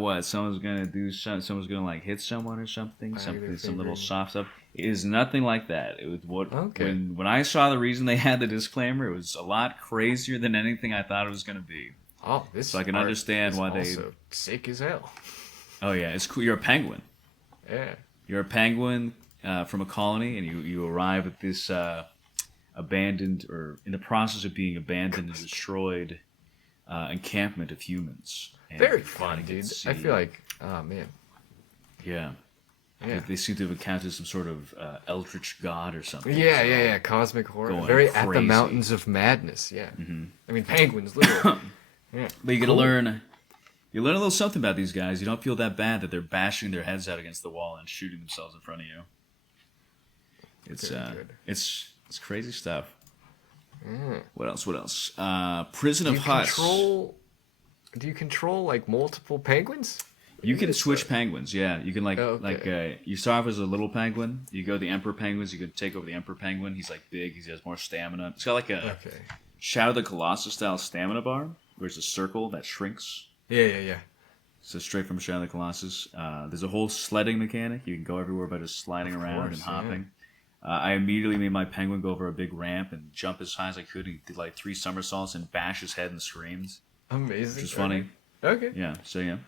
what? Someone's going to do something. Someone's going to, hit someone or something. Some little soft stuff. It is nothing like that. It was when I saw the reason they had the disclaimer, it was a lot crazier than anything I thought it was going to be. Oh, this so I can understand why they. Also sick as hell. Oh yeah, it's cool. You're a penguin. Yeah. You're a penguin from a colony, and you arrive at this abandoned or in the process of being abandoned and destroyed encampment of humans. And very fun, dude. I feel like, oh man. Yeah. Yeah. They seem to have encountered some sort of eldritch god or something. Yeah. Cosmic horror. Very crazy. At the Mountains of Madness. Yeah. Mm-hmm. I mean, penguins, literally. Yeah. But you get to learn. You learn a little something about these guys. You don't feel that bad that they're bashing their heads out against the wall and shooting themselves in front of you. It's crazy stuff. Mm. What else? Prison of Huts. Do you control multiple penguins? You can switch penguins, yeah. You can you start off as a little penguin. You go to the emperor penguins. You can take over the emperor penguin. He's big. He has more stamina. It's got a Shadow of the Colossus style stamina bar, where it's a circle that shrinks. Yeah. So straight from Shadow of the Colossus. There's a whole sledding mechanic. You can go everywhere by just sliding around and hopping. Yeah. I immediately made my penguin go over a big ramp and jump as high as I could. He did 3 somersaults and bash his head and screams. Amazing. Which is funny. Okay. Yeah. So yeah.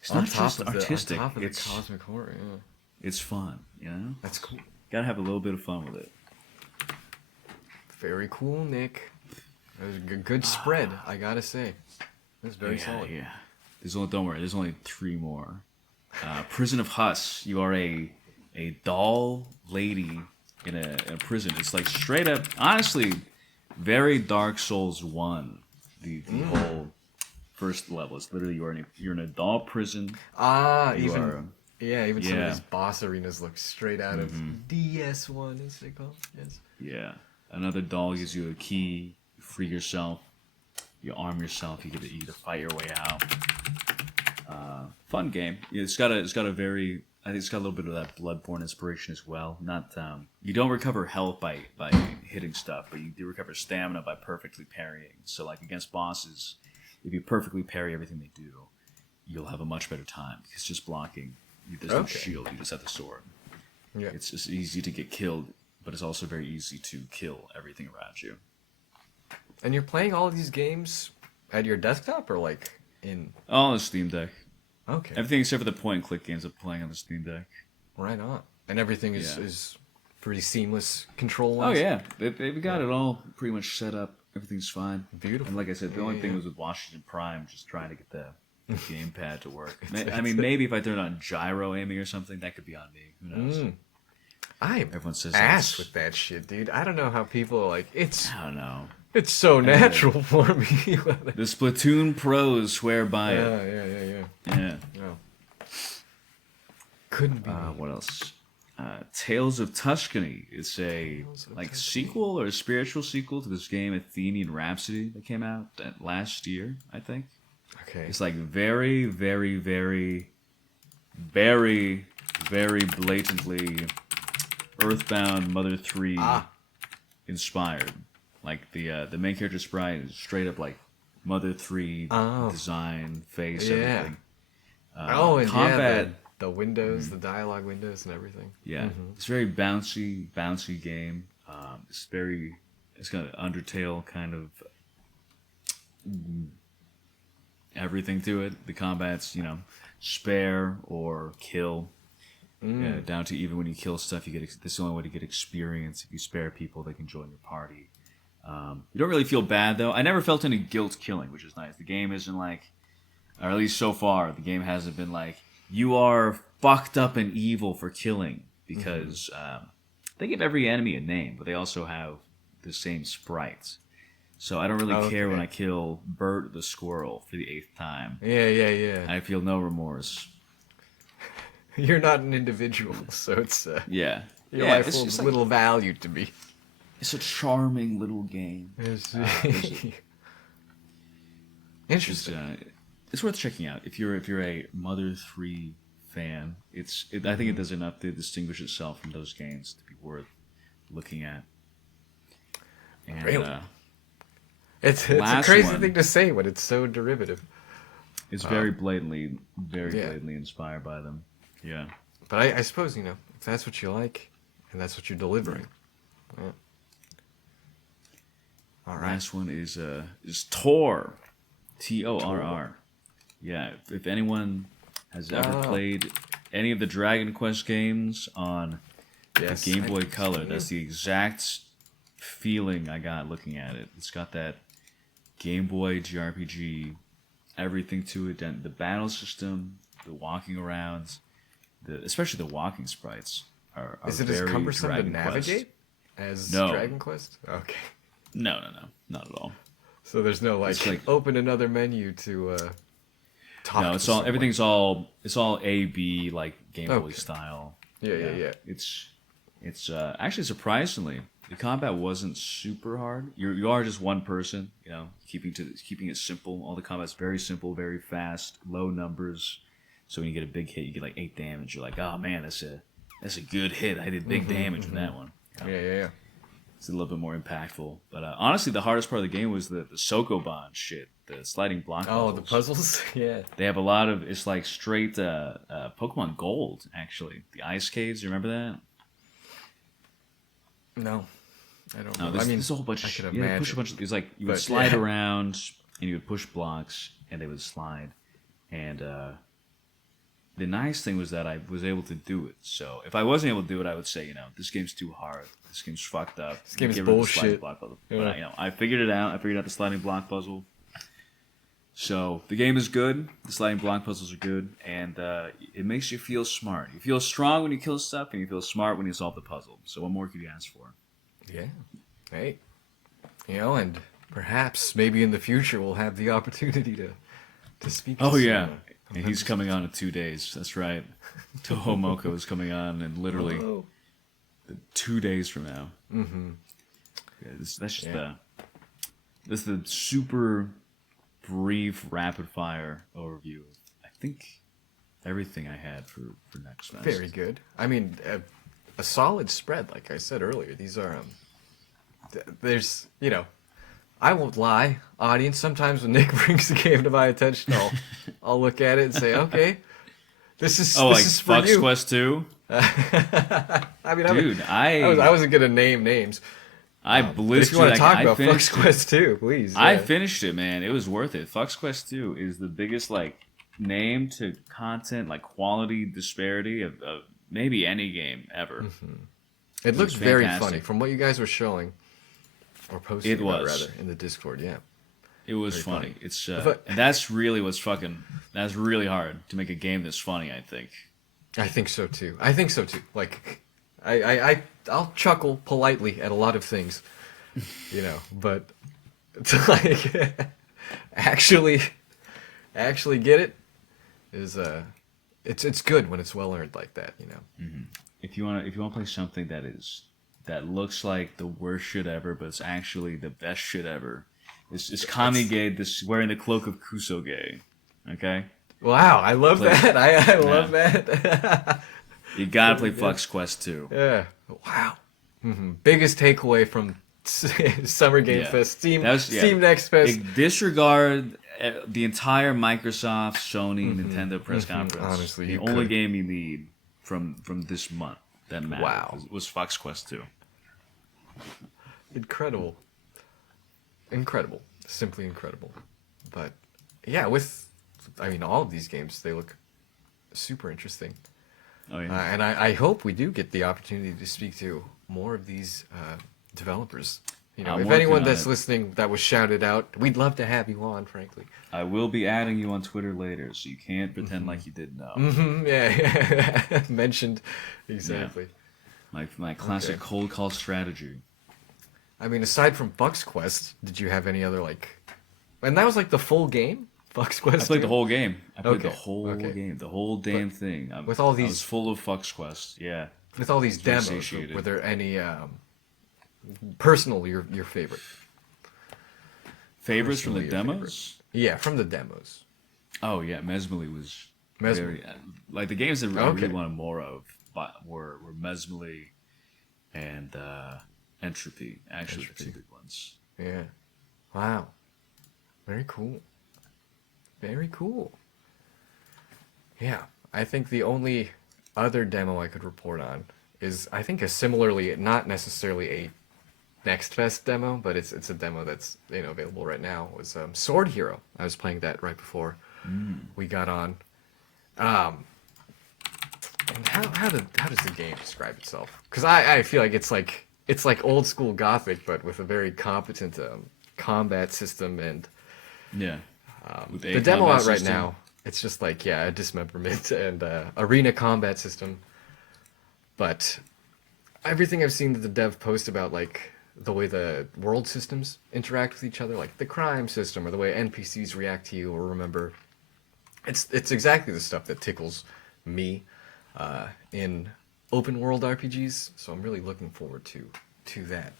It's not just artistic. On top of the cosmic horror, yeah. It's fun, That's cool. Gotta have a little bit of fun with it. Very cool, Nick. That was a good spread, I gotta say. That's very solid. Yeah. Don't worry, there's only 3 more. Prison of Huss. You are a doll lady in a prison. It's straight up, honestly, very Dark Souls 1. The whole first level. It's literally you're in a doll prison. Even some of these boss arenas look straight out of DS1, is it called? Yes. Yeah. Another doll gives you a key. You free yourself. You arm yourself. You get to fight your way out. Fun game. It's got a very. I think it's got a little bit of that Bloodborne inspiration as well. Not you don't recover health by hitting stuff, but you do recover stamina by perfectly parrying. So against bosses, if you perfectly parry everything they do, you'll have a much better time. Because just blocking, there's no shield. You just have the sword. Yeah. It's just easy to get killed, but it's also very easy to kill everything around you. And you're playing all of these games at your desktop or in? All on the Steam Deck. Okay. Everything except for the point-and-click games I'm playing on the Steam Deck. Right on. And everything is pretty seamless control-wise? Oh, yeah. They've got it all pretty much set up. Everything's fine. Beautiful. And like I said, the only thing was with Washington Prime, just trying to get the gamepad to work. I mean, maybe if I turn on gyro aiming or something, that could be on me. Who knows? Everyone says ass with that shit, dude. I don't know how people I don't know. It's so natural for me. The Splatoon pros swear by it. Yeah. No. Couldn't be. What else? Tales of Tuscany is a sequel or a spiritual sequel to this game Athenian Rhapsody that came out last year, I think. Okay. It's very, very, very, very, very blatantly Earthbound Mother 3 inspired. The main character sprite is straight up Mother 3 design, face, everything. And combat. The windows, the dialogue windows, and everything. Yeah, it's a very bouncy game. It's got an Undertale kind of everything to it. The combat's spare or kill, down to even when you kill stuff, you get this is the only way to get experience. If you spare people, they can join your party. You don't really feel bad though. I never felt any guilt killing, which is nice. The game isn't or at least so far, the game hasn't been you are fucked up and evil for killing, because they give every enemy a name, but they also have the same sprites. So I don't really care when I kill Bert the squirrel for the 8th time. Yeah. I feel no remorse. You're not an individual, so it's Yeah. your life holds little value to me. It's a charming little game. Interesting. It's worth checking out if you're a Mother 3 fan. I think it does enough to distinguish itself from those games to be worth looking at. And, really? It's a crazy thing to say when it's so derivative. It's very blatantly inspired by them. Yeah. But I suppose, if that's what you like, and that's what you're delivering. Yeah. All right. Last one is Torr. Torr. Yeah. If anyone has ever played any of the Dragon Quest games on the Game Boy Color, that's the exact feeling I got looking at it. It's got that Game Boy JRPG, everything to it. The battle system, the walking around, especially the walking sprites are Is it very as cumbersome Dragon to navigate Quest. as Dragon Quest? Okay. No, not at all. So there's no open another menu to talk. No, it's all someone. Everything's all A/B like Game Boy style. Yeah. It's actually surprisingly the combat wasn't super hard. You are just one person, keeping it simple. All the combat's very simple, very fast, low numbers. So when you get a big hit, you get like 8 damage. You're like, oh man, that's a good hit. I did big damage with that one. Yeah. It's a little bit more impactful. But honestly, the hardest part of the game was the Sokoban shit, the sliding block puzzles. Oh, the puzzles? Yeah. They have a lot of, it's like straight Pokemon Gold, actually. The ice caves, you remember that? No, I don't know. There's a whole bunch of shit. Yeah, push a bunch of, it's like you would slide around and you would push blocks and they would slide. And the nice thing was that I was able to do it. So if I wasn't able to do it, I would say, this game's too hard. This game's fucked up. This game's bullshit. Block puzzle. But I figured it out. I figured out the sliding block puzzle. So the game is good. The sliding block puzzles are good, and it makes you feel smart. You feel strong when you kill stuff, and you feel smart when you solve the puzzle. So what more could you ask for? Yeah. Hey. And perhaps maybe in the future we'll have the opportunity to speak. Oh yeah. And he's coming on in 2 days. That's right. Toho Moko is coming on in literally 2 days from now. Mm-hmm. Yeah, that's the super brief rapid fire overview of, I think, everything I had for Next Fest. Very good. I mean, a solid spread, like I said earlier. These are there's I won't lie, audience. Sometimes when Nick brings the game to my attention, I'll look at it and say, okay, this is for Fox you. Quest 2? I mean, dude, I wasn't gonna name names. I blistered. If you want to talk about Fox Quest 2, please. Yeah. I finished it, man. It was worth it. Fox Quest 2 is the biggest name to content quality disparity of maybe any game ever. Mm-hmm. It looks very funny from what you guys were showing. Or posting rather in the Discord, yeah. It was funny. It's and that's really that's really hard to make a game that's funny, I think. I think so too. Like I'll chuckle politely at a lot of things, but to actually get it is it's good when it's well earned like that, Mm-hmm. If you want to play something that looks like the worst shit ever, but it's actually the best shit ever. It's Kamige, this wearing the cloak of Kusoge. Okay? Wow, I love that. I love that. You gotta play Fox Quest 2. Yeah. Wow. Mm-hmm. Biggest takeaway from Summer Game Fest. Steam Next Fest. Disregard the entire Microsoft, Sony, Nintendo press conference. Honestly, the only game you need from this month that mattered was Fox Quest 2. Incredible. Simply incredible. But yeah, all of these games, they look super interesting. Oh yeah. And I hope we do get the opportunity to speak to more of these developers. If anyone that's listening that was shouted out, we'd love to have you on, frankly. I will be adding you on Twitter later, so you can't pretend like you didn't know. Mm-hmm, yeah. Mentioned. Exactly. Yeah. My classic cold call strategy. I mean, aside from Buck's Quest, did you have any other like? And that was like the full game, Buck's Quest. I played 2? the whole game. I played the Okay, whole okay. game, the whole damn thing. With all I was these, full of Fox Quest. Yeah, with all these I was very demos, satiated. were there any personal your favorite? Favorites from the Personally, your demos? Yeah, from the demos. Oh yeah, Mesmely was Mesmely. very like the games that I Okay. really wanted more of, but were Mesmely and Entropy. Actually, the two big ones. Yeah. Wow. Very cool. Very cool. Yeah, I think the only other demo I could report on is I think a similarly not necessarily a Next Fest demo, but it's a demo that's available right now. Was Sword Hero. I was playing that right before we got on. And how does the game describe itself? Because I feel like it's like old school Gothic, but with a very competent combat system and Yeah. With the demo combat out right system. now. It's just like a dismemberment and arena combat system. But everything I've seen that the dev post about like the way the world systems interact with each other, like the crime system or the way NPCs react to you or remember, it's exactly the stuff that tickles me in open world RPGs. So I'm really looking forward to that.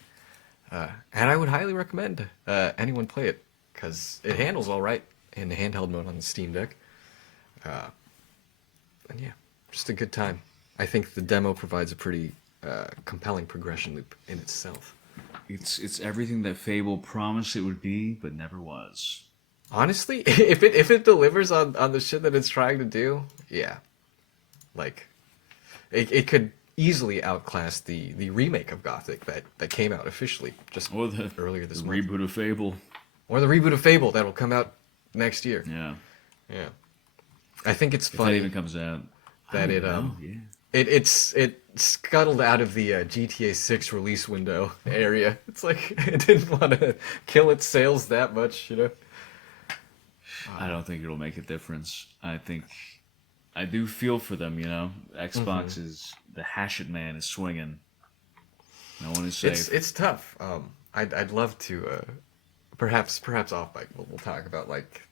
And I would highly recommend anyone play it because it handles all right in handheld mode on the Steam Deck. And yeah, just a good time. I think the demo provides a pretty compelling progression loop in itself. It's everything that Fable promised it would be, but never was. Honestly, if it delivers on the shit that it's trying to do, yeah, like it could easily outclass the remake of Gothic that came out officially just Or the earlier this the month, reboot of Fable. or the reboot of Fable that will come out next year. Yeah. Yeah, I think it's If that funny even comes out. that it yeah. it scuttled out of the GTA 6 release window area. It's like it didn't want to kill its sales that much, I don't think it'll make a difference. I do feel for them, Xbox is the hatchet man is swinging. No one is safe. It's tough. I'd love to perhaps off mic we'll talk about like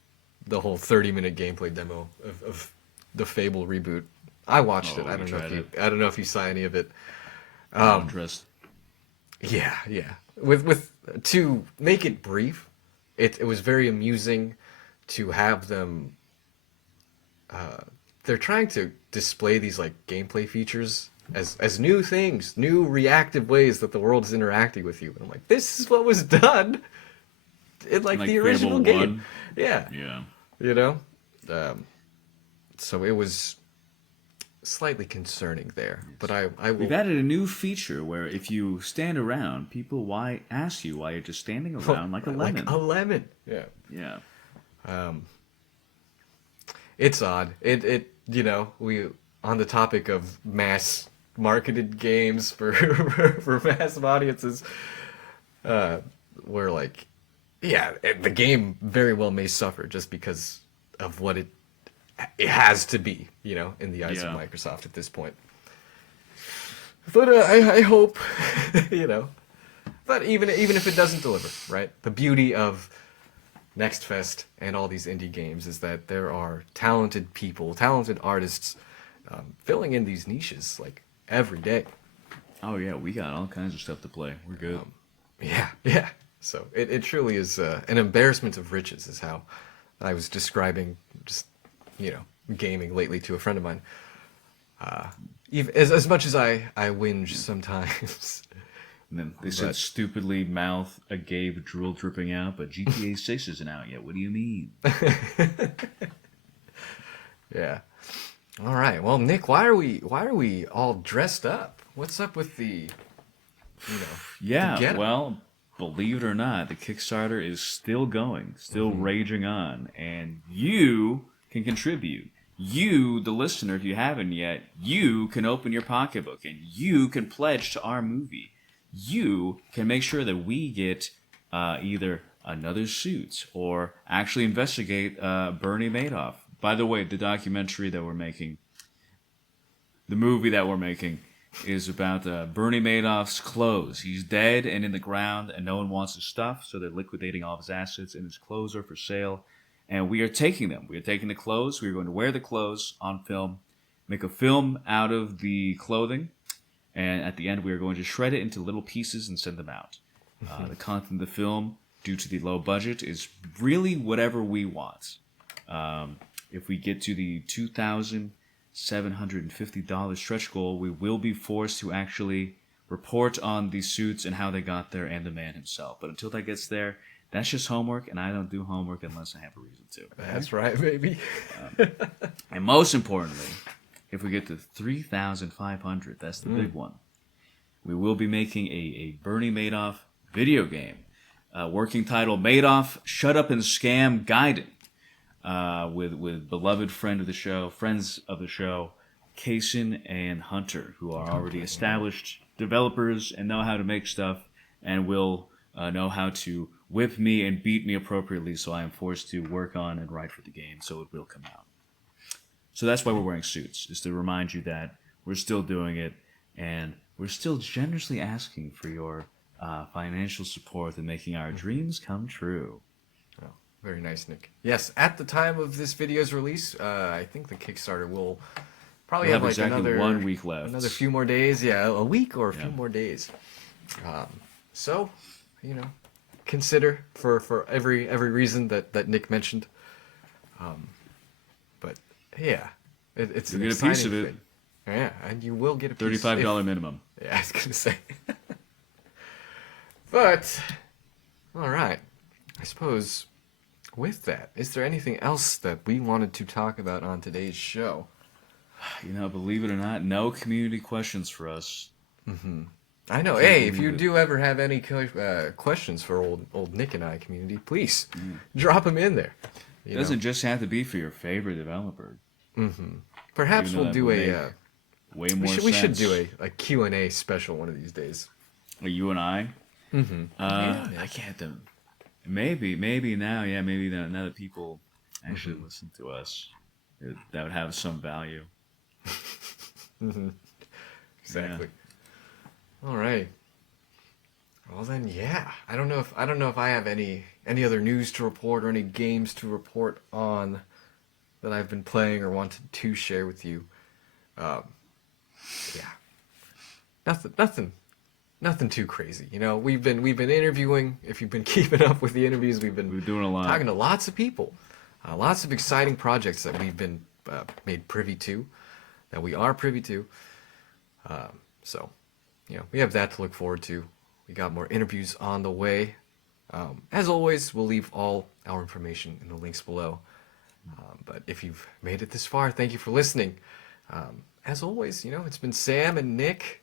the whole 30-minute gameplay demo of the Fable reboot. I watched it. we tried it. I don't know if you saw any of it. No interest. Yeah. With to make it brief, it was very amusing to have them. They're trying to display these like gameplay features as new things, new reactive ways that the world is interacting with you. And I'm like, this is what was done in like the original Fable game. 1? Yeah, Yeah. So it was slightly concerning there, but I will. We've added a new feature where if you stand around, people ask you why you're just standing around like a lemon. Like a lemon. Yeah. Yeah. It's odd. We on the topic of mass marketed games for for mass audiences, where like, yeah, the game very well may suffer just because of what it has to be, in the eyes of Yeah. Microsoft at this point. But I hope, but even if it doesn't deliver, right? The beauty of Next Fest and all these indie games is that there are talented people, talented artists filling in these niches like every day. Oh yeah, we got all kinds of stuff to play. We're good. Yeah. So it truly is an embarrassment of riches, is how I was describing just gaming lately to a friend of mine. Even as much as I whinge sometimes. And then they said stupidly mouth a Gabe drool dripping out, but GTA 6 isn't out yet. What do you mean? Yeah. All right. Well, Nick, why are we all dressed up? What's up with the Yeah, getup? well, believe it or not, the Kickstarter is still going, still raging on, and you can contribute. You, the listener, if you haven't yet, you can open your pocketbook and you can pledge to our movie. You can make sure that we get either another suit or actually investigate Bernie Madoff. By the way, the documentary that we're making, the movie that we're making, is about Bernie Madoff's clothes. He's dead and in the ground, and no one wants his stuff, so they're liquidating all of his assets, and his clothes are for sale. And we are taking them. We are taking the clothes. We are going to wear the clothes on film, make a film out of the clothing, and at the end we are going to shred it into little pieces and send them out. The content of the film, due to the low budget, is really whatever we want. If we get to the $2,750 stretch goal, we will be forced to actually report on the suits and how they got there and the man himself. But until that gets there, that's just homework, and I don't do homework unless I have a reason to. That's right, baby. And most importantly, if we get to 3,500, that's the big one, we will be making a Bernie Madoff video game. Working title, Madoff Shut Up and Scam Gaiden. With beloved friends of the show, Kaysen and Hunter, who are already established developers and know how to make stuff, and will know how to whip me and beat me appropriately, so I am forced to work on and write for the game, so it will come out. So that's why we're wearing suits, is to remind you that we're still doing it, and we're still generously asking for your financial support in making our dreams come true. Very nice, Nick. Yes, at the time of this video's release, I think the Kickstarter will probably have like exactly another 1 week left. Another few more days. Yeah, a week or a few more days. So, consider for every reason that Nick mentioned. But yeah, it's you an get a piece of exciting it. thing. Yeah, and you will get a piece. $35 minimum. Yeah, I was gonna say. But all right, I suppose. With that, is there anything else that we wanted to talk about on today's show? Believe it or not, no community questions for us. I know. Hey, if you do ever have any questions for old Nick and I community, please drop them in there. It doesn't just have to be for your favorite developer. Perhaps we'll do way more sense. We should do a Q&A special one of these days. Like you and I? I can't. Maybe now, maybe now that people actually listen to us, that would have some value. Exactly. Yeah. All right. Well then, yeah. I don't know if I have any other news to report or any games to report on that I've been playing or wanted to share with you. Yeah. Nothing too crazy. We've been interviewing. If you've been keeping up with the interviews, we're doing a lot. Talking to lots of people, lots of exciting projects that we've been made privy to, that we are privy to. So, we have that to look forward to. We got more interviews on the way. As always, we'll leave all our information in the links below. But if you've made it this far, thank you for listening. As always, it's been Sam and Nick.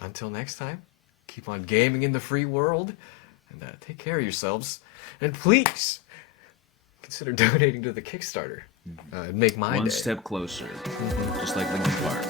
Until next time, keep on gaming in the free world, and take care of yourselves. And please consider donating to the Kickstarter. Make my One day. step closer, just like Linkin Park.